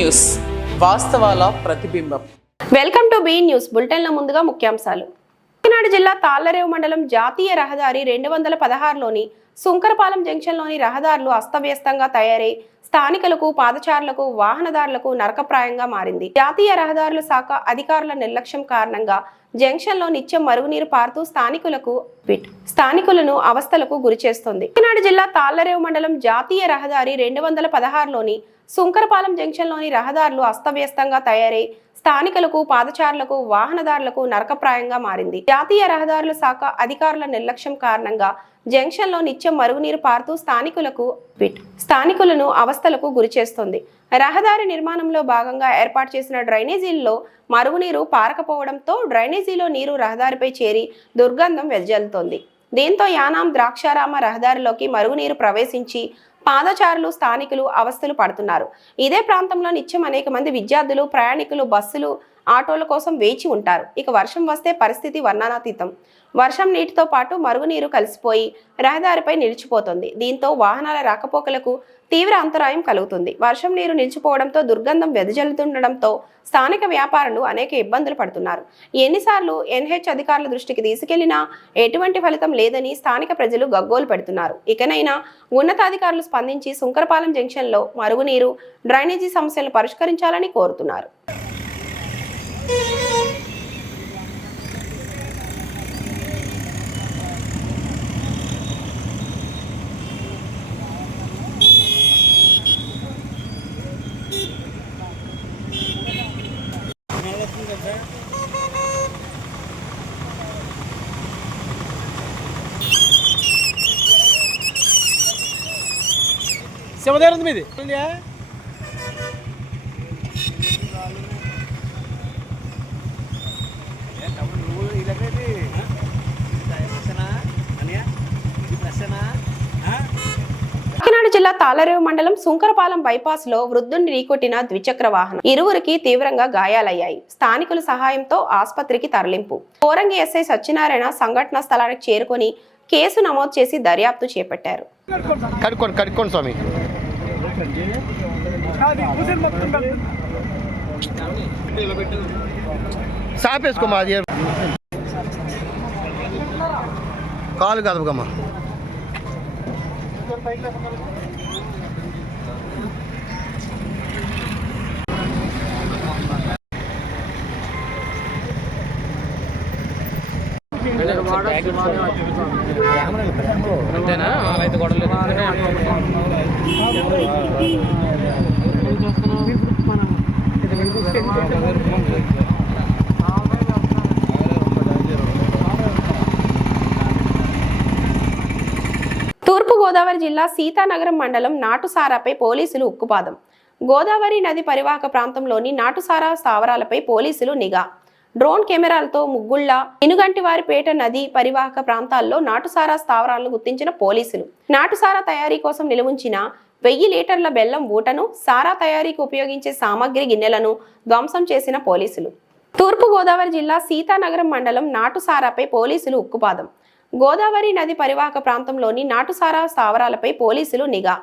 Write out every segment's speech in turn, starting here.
News వాస్తవాల ప్రతిబింబం. Welcome to be news బులెటిన్లో ముందుగా ముఖ్యాంశాలు. కాకినాడ జిల్లా తాళ్లరేవు మండలం జాతీయ రహదారి 216లోని సుంకరపాలెం జంక్షన్లోని రహదారులు అస్తవ్యస్తంగా తయారై స్థానికులకు, పాదచారులకు, వాహనదారులకు నరకప్రాయంగా మారింది. జాతీయ రహదారుల శాఖ అధికారుల నిర్లక్ష్యం కారణంగా జంక్షన్లో నిత్యం మరుగునీరు పారుతూ స్థానికులను అవస్థలకు గురిచేస్తోంది. కాకినాడ జిల్లా తాళ్లరేవు మండలం జాతీయ రహదారి 216లోని సుంకరపాలెం జంక్షన్లోని రహదారులు అస్తవ్యస్తంగా తయారై స్థానికులకు, పాదచారులకు, వాహనదారులకు నరకప్రాయంగా మారింది. జాతీయ రహదారుల శాఖ అధికారుల నిర్లక్ష్యం కారణంగా జంక్షన్లో నిత్యం మరుగునీరు పారుతూ స్థానికులను అవస్థలకు గురిచేస్తోంది. రహదారి నిర్మాణంలో భాగంగా ఏర్పాటు చేసిన డ్రైనేజీల్లో మరుగునీరు పారకపోవడంతో డ్రైనేజీలో నీరు రహదారిపై చేరి దుర్గంధం వెదజల్లుతోంది. దీంతో యానాం ద్రాక్షారామ రహదారిలోకి మరుగునీరు ప్రవేశించి పాదచారులు, స్థానికులు అవస్థలు పడుతున్నారు. ఇదే ప్రాంతంలో నిత్యం అనేక మంది విద్యార్థులు, ప్రయాణికులు బస్సులు, ఆటోల కోసం వేచి ఉంటారు. ఇక వర్షం వస్తే పరిస్థితి వర్ణనాతీతం. వర్షం నీటితో పాటు మరుగునీరు కలిసిపోయి రహదారిపై నిలిచిపోతుంది. దీంతో వాహనాల రాకపోకలకు తీవ్ర అంతరాయం కలుగుతుంది. వర్షం నీరు నిలిచిపోవడంతో దుర్గంధం వెదజల్లుతుండడంతో స్థానిక వ్యాపారులు అనేక ఇబ్బందులు పడుతున్నారు. ఎన్నిసార్లు ఎన్హెచ్ అధికారుల దృష్టికి తీసుకెళ్లినా ఎటువంటి ఫలితం లేదని స్థానిక ప్రజలు గగ్గోలు పెడుతున్నారు. ఇకనైనా ఉన్నతాధికారులు స్పందించి సుంకరపాలెం జంక్షన్లో మరుగునీరు, డ్రైనేజీ సమస్యలను పరిష్కరించాలని కోరుతున్నారు. శివదేవ మీది కాకినాడ జిల్లా తాళ్లరేవు మండలం సుంకరపాలెం బైపాస్ లో వృద్ధుడిని ఢీకొట్టిన ద్విచక్ర వాహనం. ఇరువురికి తీవ్రంగా గాయాలయ్యాయి. స్థానికుల సహాయంతో ఆసుపత్రికి తరలింపు. కోరంగి ఎస్ఐ సత్యనారాయణ సంఘటనా స్థలానికి చేరుకొని కేసు నమోదు చేసి దర్యాప్తు చేపట్టారు. కాలు కదపకమ్మా. తూర్పుగోదావరి జిల్లా సీతానగరం మండలం నాటుసారాపై పోలీసులు ఉక్కుపాదం. గోదావరి నది పరివాహక ప్రాంతంలోని నాటుసారా స్థావరాలపై పోలీసులు నిఘా. డ్రోన్ కెమెరాలతో ముగ్గుళ్ల, ఇనుగంటివారిపేట నది పరివాహక ప్రాంతాల్లో నాటుసారా స్థావరాలను గుర్తించిన పోలీసులు నాటుసారా తయారీ కోసం నిలువుంచిన 1000 లీటర్ల బెల్లం ఊటను, సారా తయారీకి ఉపయోగించే సామగ్రి గిన్నెలను ధ్వంసం చేసిన పోలీసులు. తూర్పుగోదావరి జిల్లా సీతానగరం మండలం నాటుసారాపై పోలీసులు ఉక్కుపాదం. గోదావరి నది పరివాహక ప్రాంతంలోని నాటుసారా స్థావరాలపై పోలీసులు నిఘా.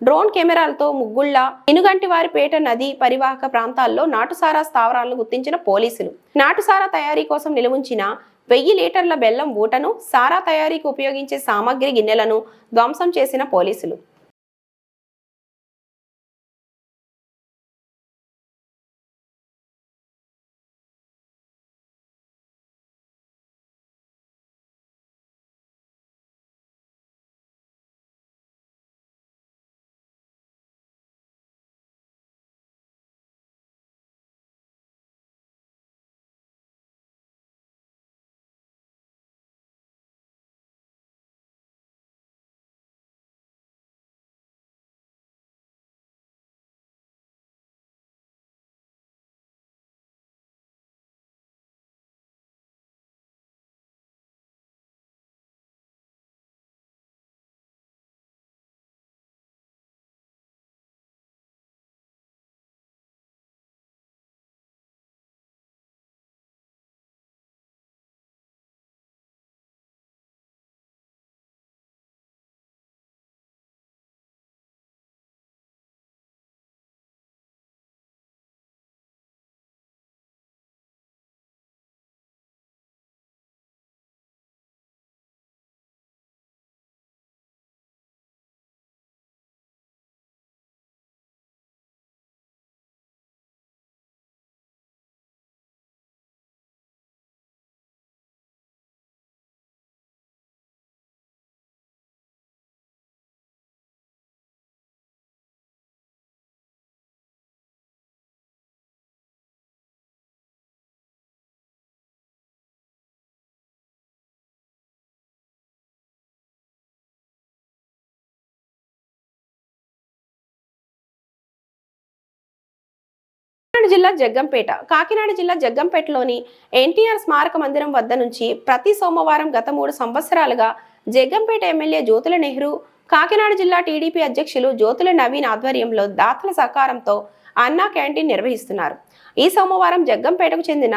డ్రోన్ కెమెరాలతో ముగ్గుళ్ల, ఇనుగంటివారిపేట నది పరివాహక ప్రాంతాల్లో నాటుసారా స్థావరాలను గుర్తించిన పోలీసులు నాటుసారా తయారీ కోసం నిలువుంచిన 1000 లీటర్ల బెల్లం ఊటను, సారా తయారీకి ఉపయోగించే సామగ్రి గిన్నెలను ధ్వంసం చేసిన పోలీసులు. కాకినాడ జిల్లా జగ్గంపేటలోని ఎన్టీఆర్ స్మారక మందిరం వద్ద నుంచి ప్రతి సోమవారం గత 3 సంవత్సరాలుగా జగ్గంపేట ఎమ్మెల్యే జ్యోతుల నెహ్రూ, కాకినాడ జిల్లా టీడీపీ అధ్యక్షులు జ్యోతుల నవీన్ ఆధ్వర్యంలో దాతల సహకారంతో అన్నా క్యాంటీన్ నిర్వహిస్తున్నారు. ఈ సోమవారం జగ్గంపేటకు చెందిన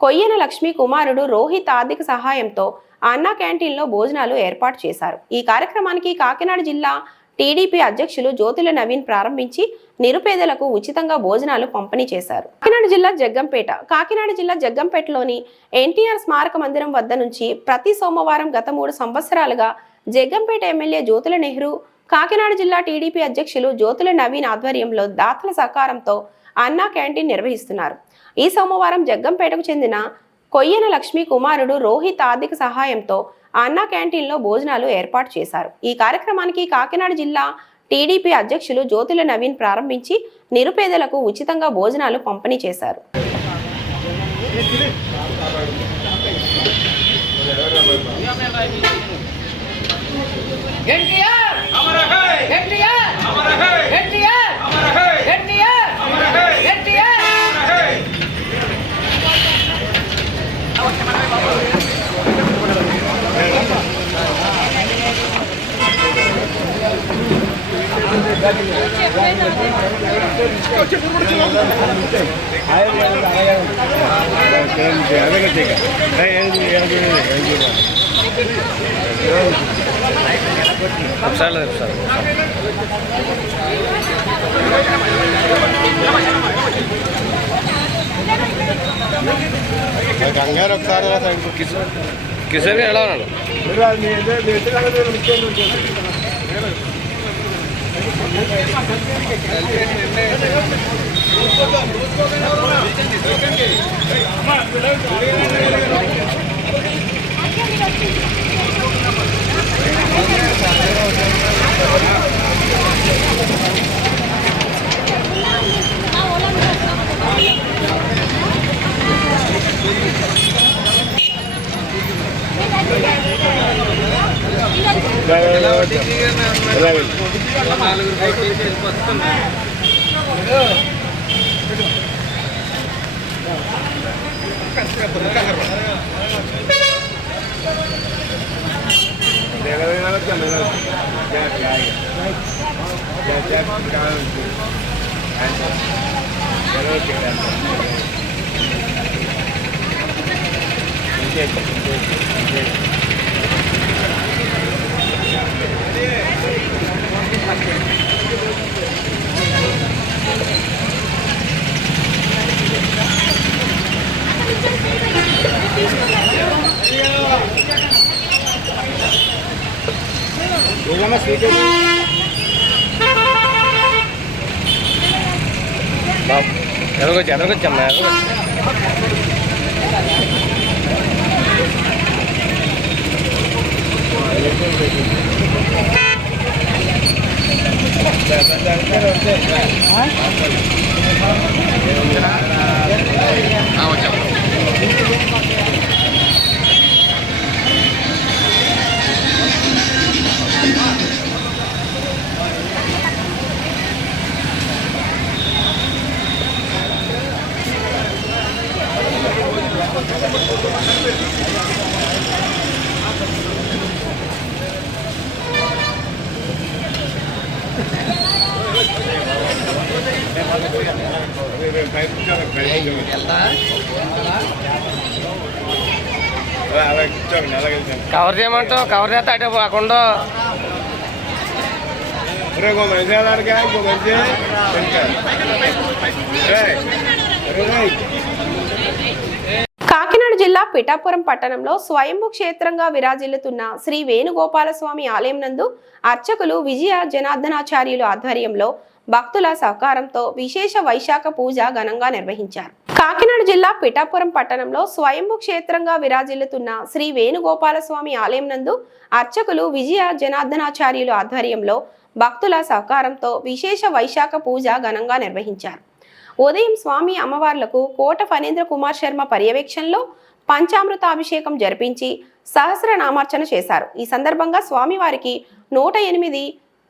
కొయ్యన లక్ష్మీ కుమారుడు రోహిత్ ఆర్థిక సహాయంతో అన్నా క్యాంటీన్లో భోజనాలు ఏర్పాటు చేశారు. ఈ కార్యక్రమానికి కాకినాడ జిల్లా టీడీపీ అధ్యక్షులు జ్యోతుల నవీన్ ప్రారంభించి నిరుపేదలకు ఉచితంగా భోజనాలు పంపిణీ చేశారు. కాకినాడ జిల్లా జగ్గంపేటలోని ఎన్టీఆర్ స్మారక మందిరం వద్ద నుంచి ప్రతి సోమవారం గత 3 సంవత్సరాలుగా జగ్గంపేట ఎమ్మెల్యే జ్యోతుల నెహ్రూ, కాకినాడ జిల్లా టీడీపీ అధ్యక్షులు జ్యోతుల నవీన్ ఆధ్వర్యంలో దాతల సహకారంతో అన్నా క్యాంటీన్ నిర్వహిస్తున్నారు. ఈ సోమవారం జగ్గంపేటకు చెందిన కొయ్యన లక్ష్మీ కుమారుడు రోహిత్ ఆర్థిక సహాయంతో అన్నా క్యాంటీన్లో భోజనాలు ఏర్పాటు చేశారు. ఈ కార్యక్రమానికి కాకినాడ జిల్లా టీడీపీ అధ్యక్షులు జ్యోతుల నవీన్ ప్రారంభించి నిరుపేదలకు ఉచితంగా భోజనాలు పంపిణీ చేశారు. కంగారు ఒకసారి కిషోర్ గారు ఎలా ఉన్నాడు? ఎదరకొచ్చమ్మా కవర్ చేయమంటావు? కవర్ చేస్తే అటే కాకుండా కాకినాడ జిల్లా పిఠాపురం పట్టణంలో స్వయంభూ క్షేత్రంగా విరాజిల్లుతున్న శ్రీ వేణుగోపాలస్వామి ఆలయం నందు అర్చకులు విజయ జనార్దనాచార్యులు ఆధ్వర్యంలో భక్తుల సహకారంతో విశేష వైశాఖ పూజ ఘనంగా నిర్వహించారు. కాకినాడ జిల్లా పిఠాపురం పట్టణంలో స్వయంభూ క్షేత్రంగా విరాజిల్లుతున్న శ్రీ వేణుగోపాలస్వామి ఆలయం నందు అర్చకులు విజయ జనార్దనాచార్యులు ఆధ్వర్యంలో భక్తుల సహకారంతో విశేష వైశాఖ పూజ ఘనంగా నిర్వహించారు. ఉదయం స్వామి అమ్మవార్లకు కోట ఫణీంద్ర కుమార్ శర్మ పర్యవేక్షణలో పంచామృతాభిషేకం జరిపించి సహస్రనామార్చన చేశారు. ఈ సందర్భంగా స్వామివారికి 108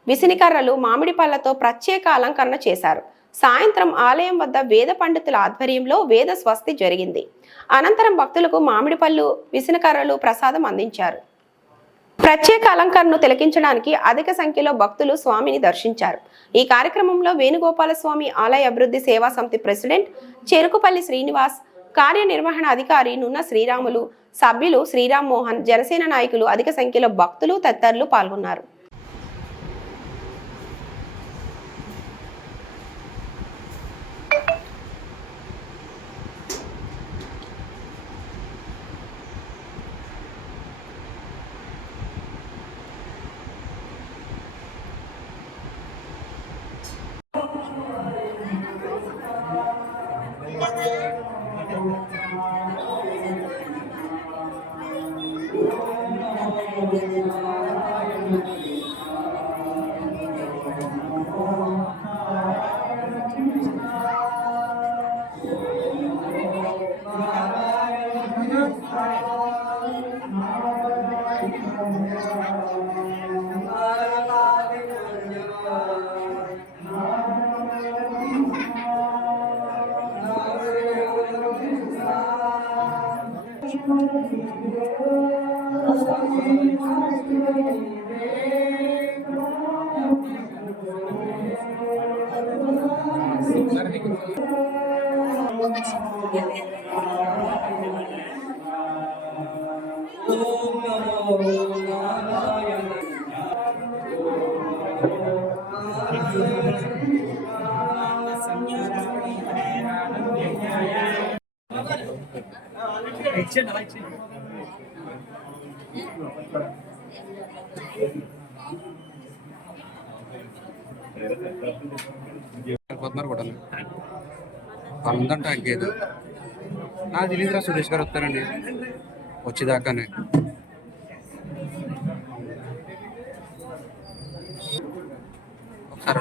విసినికర్రలు మామిడి పళ్లతో ప్రత్యేక అలంకరణ చేశారు. సాయంత్రం ఆలయం వద్ద వేద పండితుల ఆధ్వర్యంలో వేద స్వస్తి జరిగింది. అనంతరం భక్తులకు మామిడి పళ్ళు, విసనకర్రలు ప్రసాదం అందించారు. ప్రత్యేక అలంకరణను తిలకించడానికి అధిక సంఖ్యలో భక్తులు స్వామిని దర్శించారు. ఈ కార్యక్రమంలో వేణుగోపాల స్వామి ఆలయ అభివృద్ధి సేవా సమితి ప్రెసిడెంట్ చెరుకుపల్లి శ్రీనివాస్, కార్యనిర్వహణ అధికారి నున్న శ్రీరాములు, సభ్యులు శ్రీరామ్ మోహన్, జనసేన నాయకులు, అధిక సంఖ్యలో భక్తులు తదితరులు పాల్గొన్నారు. పోతున్నారు కూడా వాళ్ళందంటే ఇంకేదో నాకు తెలియదురా. సురేష్ గారు వస్తారండి వచ్చేదాకానే. ఒకసారి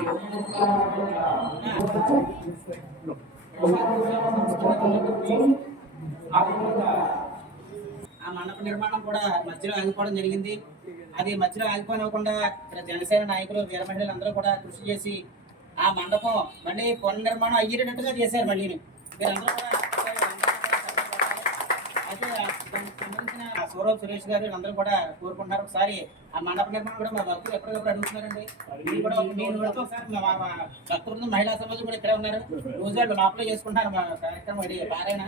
ఆ మండప నిర్మాణం కూడా మధ్యలో ఆగిపోవడం జరిగింది. అది మధ్యలో ఆగిపోనివ్వకుండా జనసేన నాయకులు, వీర మహిళలు అందరూ కూడా కృషి చేసి ఆ మండపం మళ్ళీ పునర్నిర్మాణం అయ్యేటట్టుగా చేశారు. మళ్ళీ మీరందరూ కూడా అయితే దానికి సంబంధించిన సౌరవ్, సురేష్ గారు అందరూ కూడా కోరుకుంటున్నారు. ఒకసారి ఆ మండప నిర్మాణం కూడా మా భక్తులు ఎప్పటికప్పుడు అడుగుతున్నారండి. మీరు కూడా ఒకసారి మా భక్త బృందం, మహిళా సమాజం కూడా ఇక్కడే ఉన్నారు. రోజు వాళ్ళు లోపలే చేసుకుంటున్నారు మా కార్యక్రమం పారాయణ.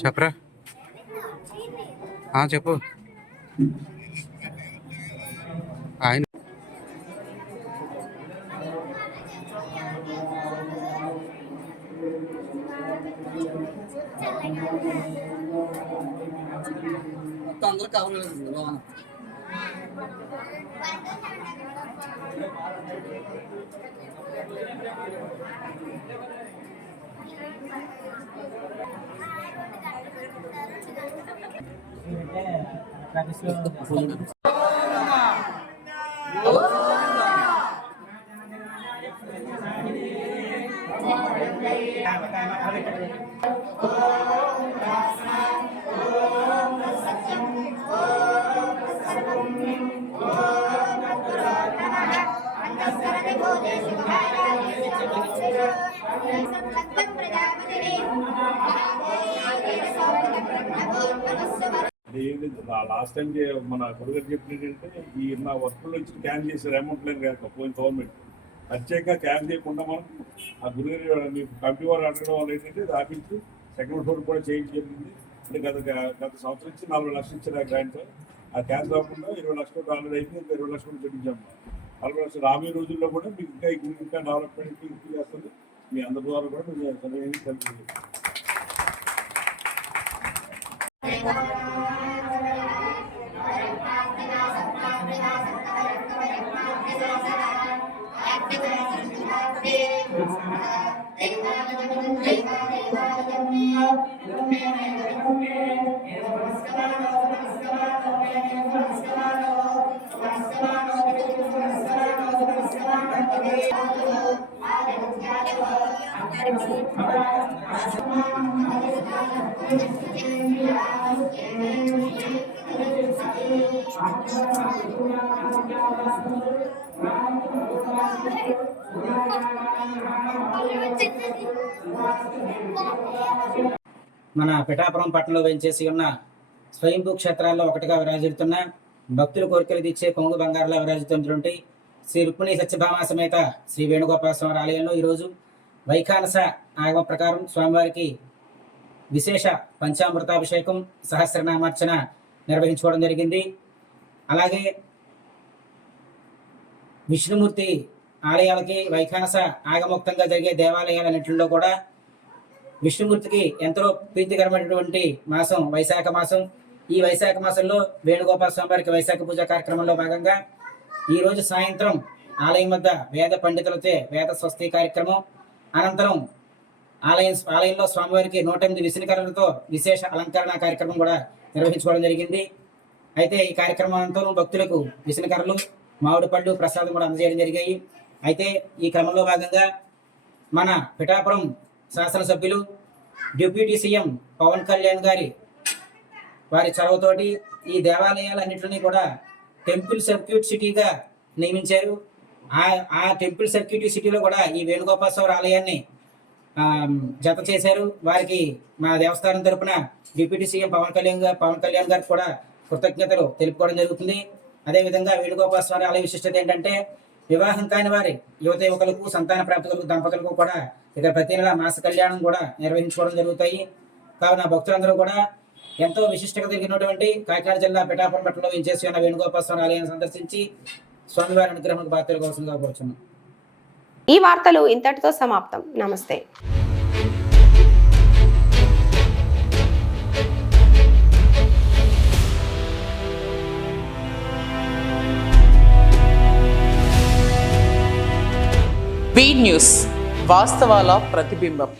చెప్పరా, చెప్పు. ఆయన మొత్తం అందరూ కావాలి. प्रजापति లాస్ట్ టైం మన గురుగారు చెప్పినట్టు ఏంటంటే ఈ నా వర్క్లో ఇచ్చి క్యాన్ చేశారు అమౌంట్ లేని కాక పోయిన గవర్నమెంట్ ప్రత్యేకంగా క్యాన్ చేయకుండా మనం ఆ గురుగారు మీకు కంపెనీ వారు అడగడం వల్ల ఏంటంటే అది ఆపించి సెకండ్ ఫ్లోర్ కూడా చేంజ్ జరిగింది. అంటే గత సంవత్సరం ఇచ్చి 40 లక్షలు ఇచ్చారు ఆ గ్రాంట్. ఆ క్యాన్ కాకుండా 20 లక్షలు ఆల్రెడీ అయితే ఇంకా 20 లక్షలు చెల్లించాము. 40 లక్షలు రాబోయే రోజుల్లో కూడా మీకు ఇంకా ఈ గురి ఇంకా డెవలప్మెంట్ ఇంప్రూవ్ చేస్తుంది. మీ అందరి ద్వారా కూడా మేము తెలియజేస్తాం. మన పిఠాపురం పట్టణంలో వేంచేసి ఉన్న స్వయంభూ క్షేత్రాల్లో ఒకటిగా విరాజిల్లుతున్న భక్తుల కోరికలు తీర్చే కొంగు బంగారులా విరాజిల్లుతున్నటువంటి శ్రీ రుక్మిణి సత్యభామ సమేత శ్రీ వేణుగోపాల స్వామి ఆలయంలో ఈరోజు వైఖానస ఆగమ ప్రకారం స్వామివారికి విశేష పంచామృతాభిషేకం సహస్రనామార్చన నిర్వహించుకోవడం జరిగింది. అలాగే విష్ణుమూర్తి ఆలయాలకి వైఖానస ఆగమోక్తంగా జరిగే దేవాలయాలన్నింటిలో కూడా విష్ణుమూర్తికి ఎంతో ప్రీతికరమైనటువంటి మాసం వైశాఖ మాసం. ఈ వైశాఖ మాసంలో వేణుగోపాల స్వామివారికి వైశాఖ పూజ కార్యక్రమంలో భాగంగా ఈరోజు సాయంత్రం ఆలయం వద్ద వేద పండితులతో వేద స్వస్తి కార్యక్రమం, అనంతరం ఆలయంలో స్వామివారికి 108 విసునికరలతో విశేష అలంకరణ కార్యక్రమం కూడా నిర్వహించుకోవడం జరిగింది. అయితే ఈ కార్యక్రమం అనంతరం భక్తులకు విసునికరలు, మామిడి పళ్ళు, ప్రసాదం కూడా అందజేయడం జరిగాయి. అయితే ఈ క్రమంలో భాగంగా మన పిఠాపురం శాసనసభ్యులు డిప్యూటీ సీఎం పవన్ కళ్యాణ్ వారి చొరవతోటి ఈ దేవాలయాలన్నింటినీ కూడా టెంపుల్ సర్క్యూట్ సిటీగా నియమించారు. ఆ టెంపుల్ సర్క్యూట్ సిటీలో కూడా ఈ వేణుగోపాల స్వామి ఆలయాన్ని జత చేశారు. వారికి మా దేవస్థానం తరపున డిప్యూటీ సీఎం పవన్ కళ్యాణ్ గారికి కూడా కృతజ్ఞతలు తెలుపుకోవడం జరుగుతుంది. అదేవిధంగా వేణుగోపాల స్వామి ఆలయ విశిష్టత ఏంటంటే వివాహం కాని వారి యువత యువకులకు, సంతాన ప్రాప్తులకు, దంపతులకు కూడా ఇక్కడ ప్రతి నెల మాస కళ్యాణం కూడా నిర్వహించుకోవడం జరుగుతాయి. కావున భక్తులందరూ కూడా ఎంతో విశిష్టత కలిగినటువంటి కాకినాడ జిల్లా పిఠాపురం పట్టణంలో వేంచేసి ఉన్న వేణుగోపాల స్వామి ఆలయాన్ని సందర్శించి స్వామివారి అనుగ్రహానికి పాత్రలు కోసంగా కోరుచున్నాం. ఈ వార్తలు ఇంతటితో సమాప్తం. నమస్తే. బీ న్యూస్, వాస్తవాల ప్రతిబింబం.